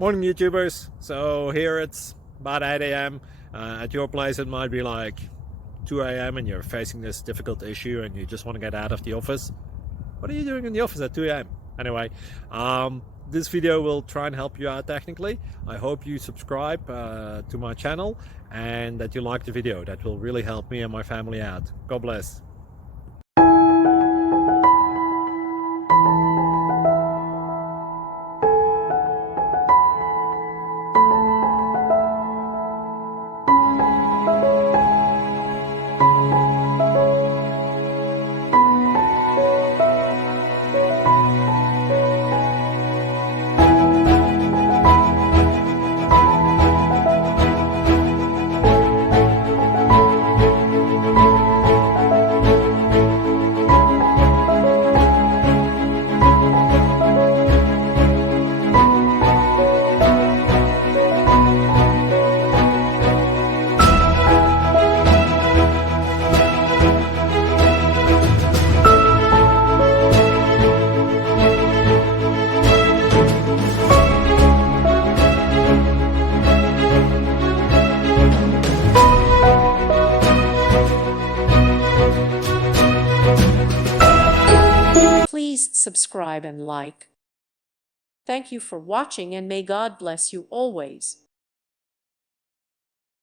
Morning YouTubers. So here it's about 8 a.m. At your place it might be like 2 a.m. and you're facing this difficult issue and you just want to get out of the office. What are you doing in the office at 2 a.m.? Anyway, this video will try and help you out technically. I hope you subscribe to my channel and that you like the video. That will really help me and my family out. God bless. Please subscribe and like. Thank you for watching and may God bless you always.